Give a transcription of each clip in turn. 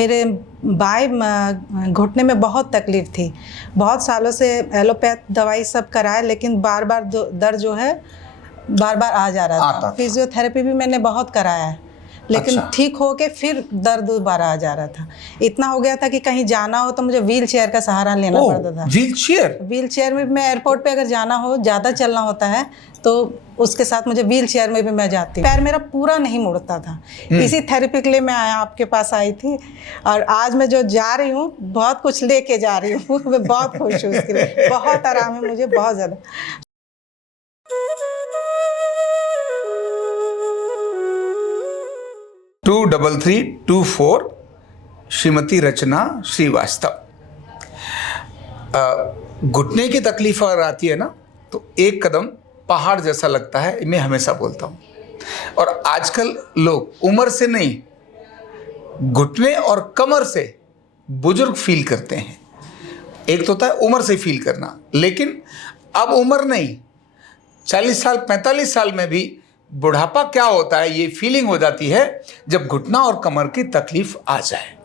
मेरे घुटने में बहुत तकलीफ़ थी। बहुत सालों से एलोपैथ दवाई सब कराए, लेकिन बार बार दर्द जो है बार बार आ जा रहा था। फिजियोथेरेपी भी मैंने बहुत कराया है, लेकिन ठीक हो के फिर दर्द दोबारा आ जा रहा था। इतना हो गया था कि कहीं जाना हो तो मुझे व्हील चेयर का सहारा लेना पड़ता था। व्हील चेयर में मैं एयरपोर्ट पे अगर जाना हो, ज़्यादा चलना होता है तो उसके साथ मुझे व्हील चेयर में भी मैं जाती हूँ। पैर मेरा पूरा नहीं मुड़ता था। इसी थेरेपी के लिए मैं आपके पास आई थी, और आज मैं जो जा रही हूँ बहुत कुछ लेके जा रही हूँ। मैं बहुत खुश हूँ उसके लिए। बहुत आराम है मुझे, बहुत ज़्यादा। 23324 श्रीमती रचना श्रीवास्तव। घुटने की तकलीफ अगर आती है ना तो एक कदम पहाड़ जैसा लगता है, मैं हमेशा बोलता हूँ। और आजकल लोग उम्र से नहीं, घुटने और कमर से बुजुर्ग फील करते हैं। एक तो होता है उम्र से फील करना, लेकिन अब उम्र नहीं, 40 साल 45 साल में भी बुढ़ापा क्या होता है ये फीलिंग हो जाती है जब घुटना और कमर की तकलीफ आ जाए।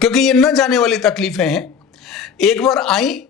क्योंकि ये न जाने वाली तकलीफें हैं। एक बार आई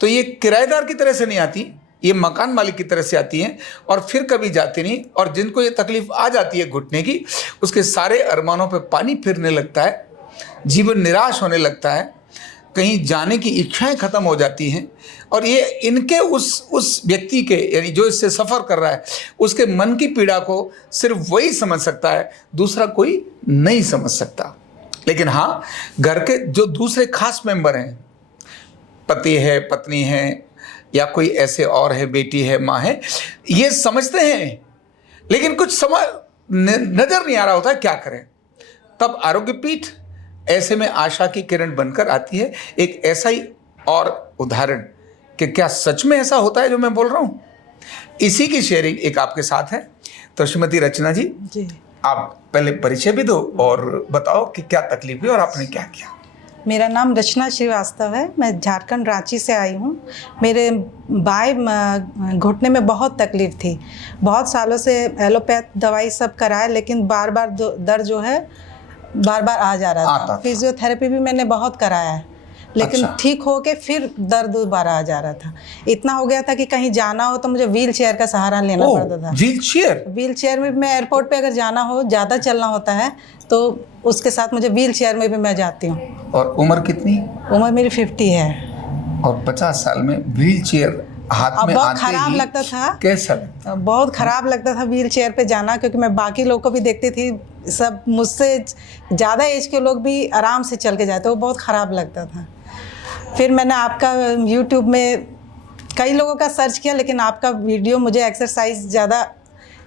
तो ये किराएदार की तरह से नहीं आती, ये मकान मालिक की तरह से आती हैं और फिर कभी जाती नहीं। और जिनको ये तकलीफ आ जाती है घुटने की, उसके सारे अरमानों पे पानी फिरने लगता है, जीवन निराश होने लगता है, कहीं जाने की इच्छाएं खत्म हो जाती हैं। और ये इनके उस व्यक्ति के, यानी जो इससे सफ़र कर रहा है, उसके मन की पीड़ा को सिर्फ वही समझ सकता है, दूसरा कोई नहीं समझ सकता। लेकिन हाँ, घर के जो दूसरे खास मेंबर हैं, पति है, पत्नी है, या कोई ऐसे और है, बेटी है, माँ है, ये समझते हैं, लेकिन कुछ समझ नज़र नहीं आ रहा होता है क्या करें। तब आरोग्य पीठ ऐसे में आशा की किरण बनकर आती है। एक ऐसा ही और उदाहरण कि क्या सच में ऐसा होता है जो मैं बोल रहा हूँ, इसी की शेयरिंग एक आपके साथ है। तो श्रीमती रचना जी, आप पहले परिचय भी दो और बताओ कि क्या तकलीफ है और आपने क्या किया। मेरा नाम रचना श्रीवास्तव है। मैं झारखंड रांची से आई हूँ। मेरे बाएं घुटने में बहुत तकलीफ़ थी। बहुत सालों से एलोपैथ दवाई सब कराए, लेकिन बार बार दर्द जो है बार बार आ जा रहा था। फिजियोथेरेपी भी मैंने बहुत कराया है, लेकिन ठीक हो के फिर दर्द दोबारा आ जा रहा था। इतना हो गया था कि कहीं जाना हो तो मुझे व्हील चेयर का सहारा लेना पड़ता था। व्हील चेयर में मैं एयरपोर्ट पे अगर जाना हो, ज़्यादा चलना होता है तो उसके साथ मुझे व्हील चेयर में भी मैं जाती हूँ। और उम्र कितनी? उम्र मेरी 50 है। और 50 साल में व्हील चेयर हाथ में बहुत खराब लगता था। कैसा? बहुत खराब लगता था व्हील चेयर पे जाना, क्योंकि मैं बाकी लोग को भी देखती थी, सब मुझसे ज़्यादा एज के लोग भी आराम से चल के जाते, वो बहुत ख़राब लगता था। फिर मैंने आपका YouTube में कई लोगों का सर्च किया, लेकिन आपका वीडियो मुझे एक्सरसाइज ज़्यादा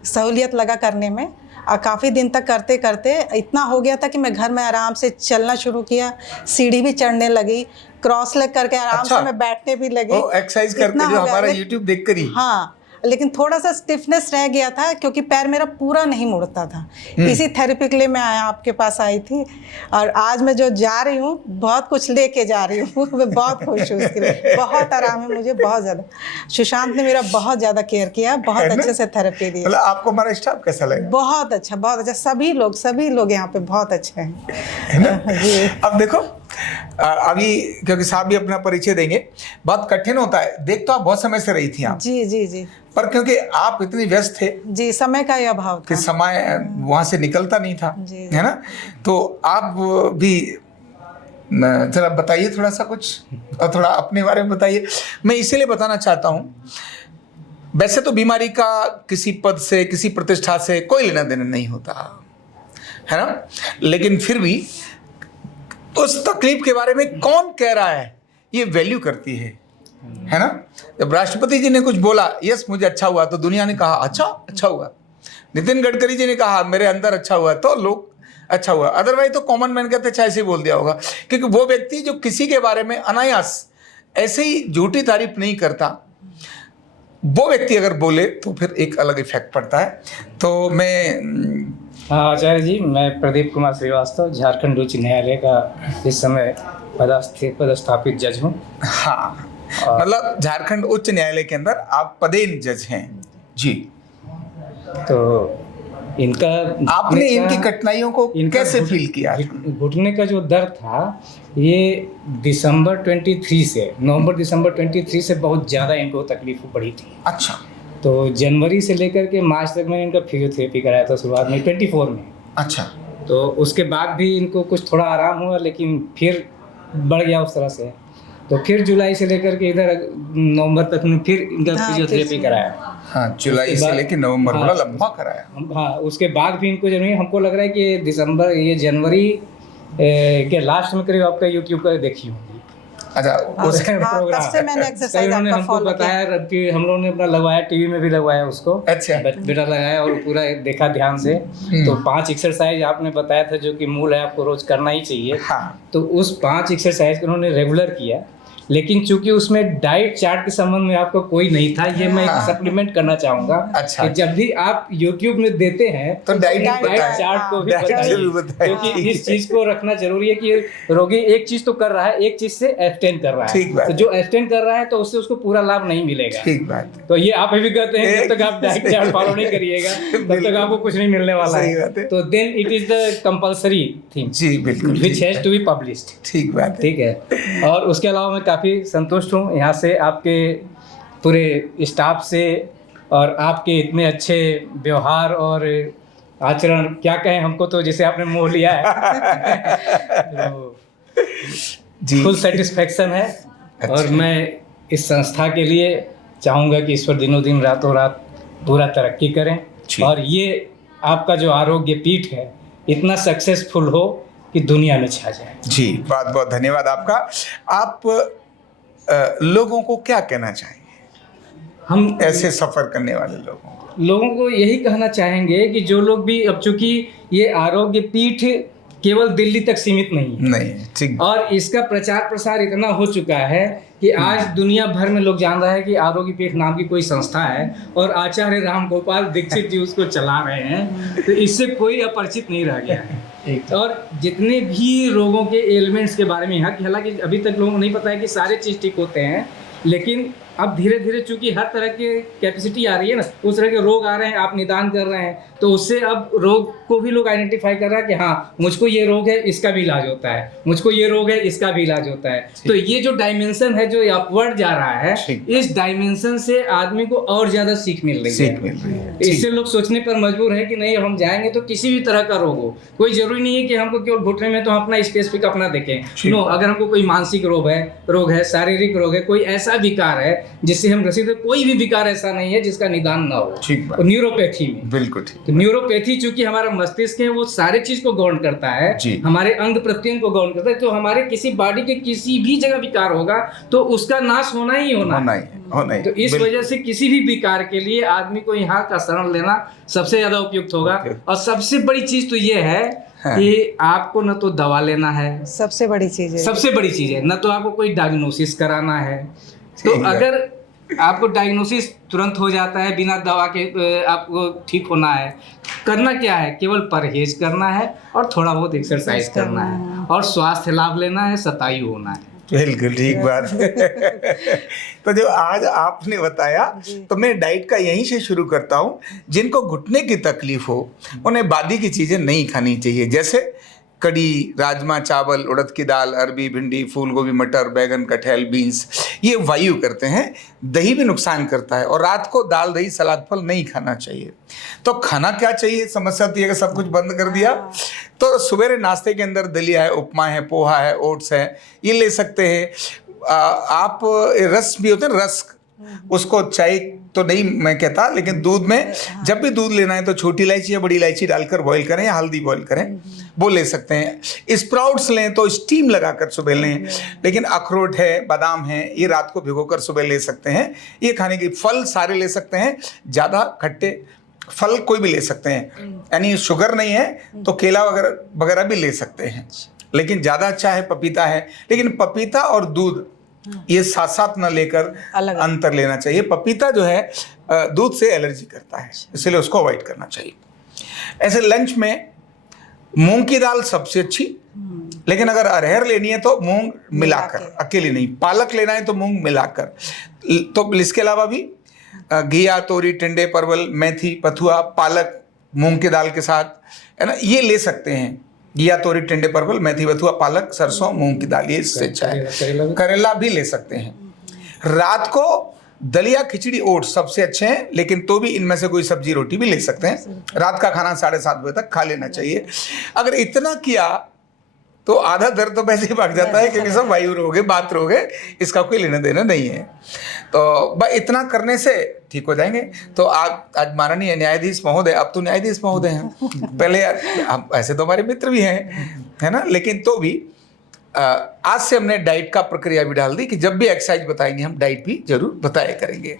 सहूलियत लगा करने में, और काफ़ी दिन तक करते करते इतना हो गया था कि मैं घर में आराम से चलना शुरू किया, सीढ़ी भी चढ़ने लगी, क्रॉस लेग करके आराम से मैं बैठने भी लगी। एक्सरसाइज करके जो हमारा YouTube देख कर ही। हाँ, लेकिन थोड़ा सा स्टिफनेस रह गया था, क्योंकि पैर मेरा पूरा नहीं मुड़ता था। इसी थेरेपी के लिए मैं आपके पास आई थी, और आज मैं जो जा रही हूँ बहुत कुछ लेके जा रही हूँ। मैं बहुत खुश हूँ उसके लिए। बहुत आराम है मुझे, बहुत ज़्यादा। सुशांत ने मेरा बहुत ज़्यादा केयर किया, बहुत अच्छे से थेरेपी दी। मतलब आपको हमारा स्टाफ कैसा लगा? बहुत अच्छा, बहुत अच्छा। सभी लोग यहाँ पे बहुत अच्छे हैं। अब देखो, अभी क्योंकि साहब भी अपना परिचय देंगे, बहुत कठिन होता है। देख तो आप बहुत समय से रही थी आप। जी। पर क्योंकि आप इतनी व्यस्त थे जी, समय का ही अभाव था, कि समय वहाँ से निकलता नहीं था, है ना? तो आप भी जरा बताइए थोड़ा सा कुछ, और थोड़ा अपने बारे में बताइए। मैं इसीलिए बताना चाहता हूँ, वैसे तो बीमारी का किसी पद से, किसी प्रतिष्ठा से कोई लेना देना नहीं होता, है ना? लेकिन फिर भी उस तकलीफ के बारे में कौन कह रहा है ये वैल्यू करती है ना? जब राष्ट्रपति जी ने कुछ बोला, यस मुझे अच्छा हुआ, तो दुनिया ने कहा अच्छा हुआ। नितिन गडकरी जी ने कहा मेरे अंदर अच्छा हुआ, तो लोग अच्छा हुआ। अदरवाइज तो कॉमन मैन कहते अच्छा ऐसे ही बोल दिया होगा। क्योंकि वो व्यक्ति जो किसी के बारे में अनायास ऐसे ही झूठी तारीफ नहीं करता, वो व्यक्ति अगर बोले तो फिर एक अलग इफेक्ट पड़ता है। तो मैं आचार्य जी, मैं प्रदीप कुमार श्रीवास्तव, झारखंड उच्च न्यायालय का इस समय पदस्थापित जज हूँ। हाँ, मतलब झारखंड उच्च न्यायालय के अंदर आप पदेन जज हैं जी। तो इनका आपने इनकी कठिनाइयों को कैसे फील किया? घुटने का जो दर्द था ये नवंबर दिसंबर 23 से बहुत ज़्यादा इनको तकलीफ बढ़ी थी। अच्छा। तो जनवरी से लेकर के मार्च तक मैंने इनका फिजियोथेरेपी कराया था शुरुआत में 24 में। अच्छा। तो उसके बाद भी इनको कुछ थोड़ा आराम हुआ, लेकिन फिर बढ़ गया उस तरह से। तो फिर जुलाई से लेकर के इधर नवंबर तक में फिर इनका फिजियोथेरेपी कराया। हाँ, जुलाई से लेकर नवंबर बड़ा लंबा कराया। हाँ, उसके बाद भी इनको जरूरी, हमको लग रहा है कि ये जनवरी के लास्ट में करीब आपका यूट्यूब पर देखी होंगी। अच्छा, उसके प्रोग्राम से मैंने एक्सरसाइज आपका हमको बताया कि हम लोगों ने अपना लगवाया, टीवी में भी लगवाया उसको। अच्छा। बेटा लगाया और पूरा देखा ध्यान से। तो 5 एक्सरसाइज आपने बताया था जो कि मूल है, आपको रोज करना ही चाहिए। हाँ। तो उस 5 एक्सरसाइज को उन्होंने रेगुलर किया, लेकिन चूंकि उसमें डाइट चार्ट के संबंध में आपका कोई नहीं था, ये मैं सप्लीमेंट करना चाहूंगा। अच्छा। कि जब भी आप YouTube में देते हैं तो डाइट चार्ट को भी बताइए, क्योंकि इस चीज को रखना जरूरी है कि रोगी एक चीज तो कर रहा है, एक चीज से एब्सटेन कर रहा है। तो जो एब्सटेन कर रहा है तो उससे उसको पूरा लाभ नहीं मिलेगा। ठीक बात। तो ये आप भी कहते हैं जब तक आप डाइट चार्ट फॉलो नहीं करिएगा तब तक आपको कुछ नहीं मिलने वाला है। तो then it is the compulsory thing, जी बिल्कुल, which has to be published. ठीक बात, ठीक है। और उसके अलावा मैं काफ़ी संतुष्ट हूँ यहाँ से, आपके पूरे स्टाफ से, और आपके इतने अच्छे व्यवहार और आचरण, क्या कहें, हमको तो जैसे आपने मोह लिया है तो जी फुल सेटिस्फेक्शन है। अच्छा। और मैं इस संस्था के लिए चाहूँगा कि ईश्वर दिनों दिन रातों रात पूरा तरक्की करें, और ये आपका जो आरोग्य पीठ है इतना सक्सेसफुल हो कि दुनिया में छा जाए। जी, बहुत बहुत धन्यवाद आपका। आप लोगों को क्या कहना चाहेंगे, हम ऐसे सफ़र करने वाले लोगों को यही कहना चाहेंगे कि जो लोग भी, अब चूंकि ये आरोग्य पीठ केवल दिल्ली तक सीमित नहीं है, ठीक, और इसका प्रचार प्रसार इतना हो चुका है कि आज दुनिया भर में लोग जान रहा है कि आरोग्य पीठ नाम की कोई संस्था है और आचार्य रामगोपाल दीक्षित जी उसको चला रहे हैं। तो इससे कोई अपरिचित नहीं रह गया है। और जितने भी रोगों के एलिमेंट्स के बारे में यहाँ, हालांकि अभी तक लोगों को नहीं पता है कि सारे चीज़ ठीक होते हैं, लेकिन अब धीरे धीरे चूंकि हर तरह की कैपेसिटी आ रही है ना, उस तरह के रोग आ रहे हैं, आप निदान कर रहे हैं, तो उससे अब रोग को भी लोग आइडेंटिफाई कर रहा है कि हाँ मुझको ये रोग है, इसका भी इलाज होता है, मुझको ये रोग है, इसका भी इलाज होता है। तो ये जो डायमेंशन है जो अपवर्ड जा रहा है, इस डायमेंशन से आदमी को और ज्यादा सीख मिल रही है। इससे लोग सोचने पर मजबूर है कि नहीं, हम जाएंगे तो किसी भी तरह का रोग हो, कोई जरूरी नहीं है कि हमको केवल घुटने में तो हम अपना स्पेसिफिक अपना देखें। नो, अगर हमको कोई मानसिक रोग है, शारीरिक रोग है, कोई ऐसा विकार है जिससे हम ग्रसित, कोई भी विकार ऐसा नहीं है जिसका निदान ना हो। तो न्यूरोपैथी में बिल्कुल ठीक। तो न्यूरोपैथी चूंकि हमारा मस्तिष्क है, वो सारे चीज को गवर्न करता है, हमारे अंग प्रत्यंग को गवर्न करता है। तो हमारे किसी बॉडी के किसी भी जगह विकार होगा तो उसका नाश होना ही होना है। तो इस वजह से किसी भी विकार के लिए आदमी को यहाँ का शरण लेना सबसे ज्यादा उपयुक्त होगा। और सबसे बड़ी चीज तो ये है कि आपको न तो दवा लेना है, सबसे बड़ी चीज है, न तो आपको कोई डायग्नोसिस कराना है। तो अगर आपको डायग्नोसिस तुरंत हो जाता है बिना दवा के, आपको ठीक होना है, करना क्या है, केवल परहेज करना है और थोड़ा बहुत एक्सरसाइज करना है और स्वास्थ्य लाभ लेना है, शतायु होना है। बिल्कुल ठीक बात। तो जो आज आपने बताया, तो मैं डाइट का यहीं से शुरू करता हूँ। जिनको घुटने की तकलीफ हो उन्हें बादी की चीज़ें नहीं खानी चाहिए, जैसे कड़ी, राजमा चावल, उड़द की दाल, अरबी, भिंडी, फूल गोभी, मटर, बैगन, कटहल, बीन्स, ये वायु करते हैं। दही भी नुकसान करता है, और रात को दाल, दही, सलाद, फल नहीं खाना चाहिए। तो खाना क्या चाहिए? समस्या तो ये कि सब कुछ बंद कर दिया। तो सवेरे नाश्ते के अंदर दलिया है, उपमा है, पोहा है, ओट्स है, ये ले सकते हैं। आप रस भी होते हैं, रस्क, उसको चाय तो नहीं मैं कहता, लेकिन दूध में जब भी दूध लेना है तो छोटी इलायची या बड़ी इलायची डालकर बॉईल करें या हल्दी बॉईल करें, वो ले सकते हैं। स्प्राउट्स लें तो स्टीम लगाकर सुबह लें, लेकिन अखरोट है, बादाम है, ये रात को भिगोकर सुबह ले सकते हैं। ये खाने के फल सारे ले सकते हैं, ज़्यादा खट्टे फल कोई भी ले सकते हैं, यानी शुगर नहीं है तो केला वगैरह भी ले सकते हैं। लेकिन ज़्यादा अच्छा है पपीता है, लेकिन पपीता और दूध ये साथ साथ न लेकर अंतर लेना चाहिए। पपीता जो है दूध से एलर्जी करता है, इसलिए उसको अवॉइड करना चाहिए। ऐसे लंच में मूंग की दाल सबसे अच्छी, लेकिन अगर अरहर लेनी है तो मूंग मिलाकर, अकेली नहीं। पालक लेना है तो मूंग मिलाकर। तो इसके अलावा भी घिया, तोरी, टिंडे, परवल, मेथी, पथुआ, पालक, मूंग की दाल के साथ, है ना, ये ले सकते हैं। घिया, तोरी, टिंडे, परवल, मेथी, बथुआ, पालक, सरसों, मूंग की दाल, ये इससे अच्छा है। करेला भी ले सकते हैं। रात को दलिया, खिचड़ी, ओट्स सबसे अच्छे हैं, लेकिन तो भी इनमें से कोई सब्जी रोटी भी ले सकते हैं। रात का खाना 7:30 बजे तक खा लेना चाहिए। अगर इतना किया तो आधा दर्द तो वैसे ही भाग जाता है, क्योंकि सब वायु रोग है, बात रोग है, इसका कोई लेना देना नहीं है। तो बस इतना करने से ठीक हो जाएंगे। तो आप आज माननीय न्यायाधीश महोदय, अब तो न्यायाधीश महोदय हैं, पहले हम ऐसे तो हमारे मित्र भी हैं, है ना, लेकिन तो भी आज से हमने डाइट का प्रक्रिया भी डाल दी कि जब भी एक्सरसाइज बताएंगे हम डाइट भी जरूर बताया करेंगे।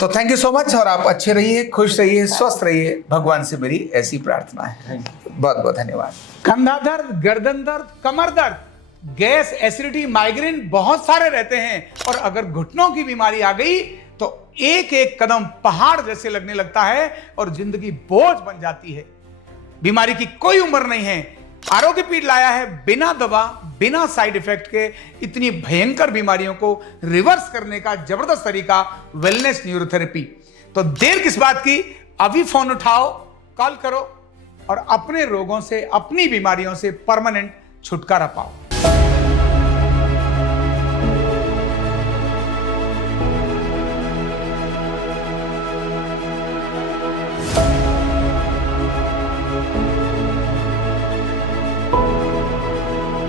तो थैंक यू सो मच, और आप अच्छे रहिए, खुश रहिए, स्वस्थ रहिए, भगवान से मेरी ऐसी प्रार्थना है। बहुत बहुत धन्यवाद। कंधा दर्द, गर्दन दर्द, कमर दर्द, गैस, एसिडिटी, माइग्रेन बहुत सारे रहते हैं, और अगर घुटनों की बीमारी आ गई तो एक एक कदम पहाड़ जैसे लगने लगता है और जिंदगी बोझ बन जाती है। बीमारी की कोई उम्र नहीं है। आरोग्य पीठ लाया है बिना दवा, बिना साइड इफेक्ट के इतनी भयंकर बीमारियों को रिवर्स करने का जबरदस्त तरीका, वेलनेस न्यूरोथेरेपी। तो देर किस बात की, अभी फोन उठाओ, कॉल करो और अपने रोगों से, अपनी बीमारियों से परमानेंट छुटकारा पाओ।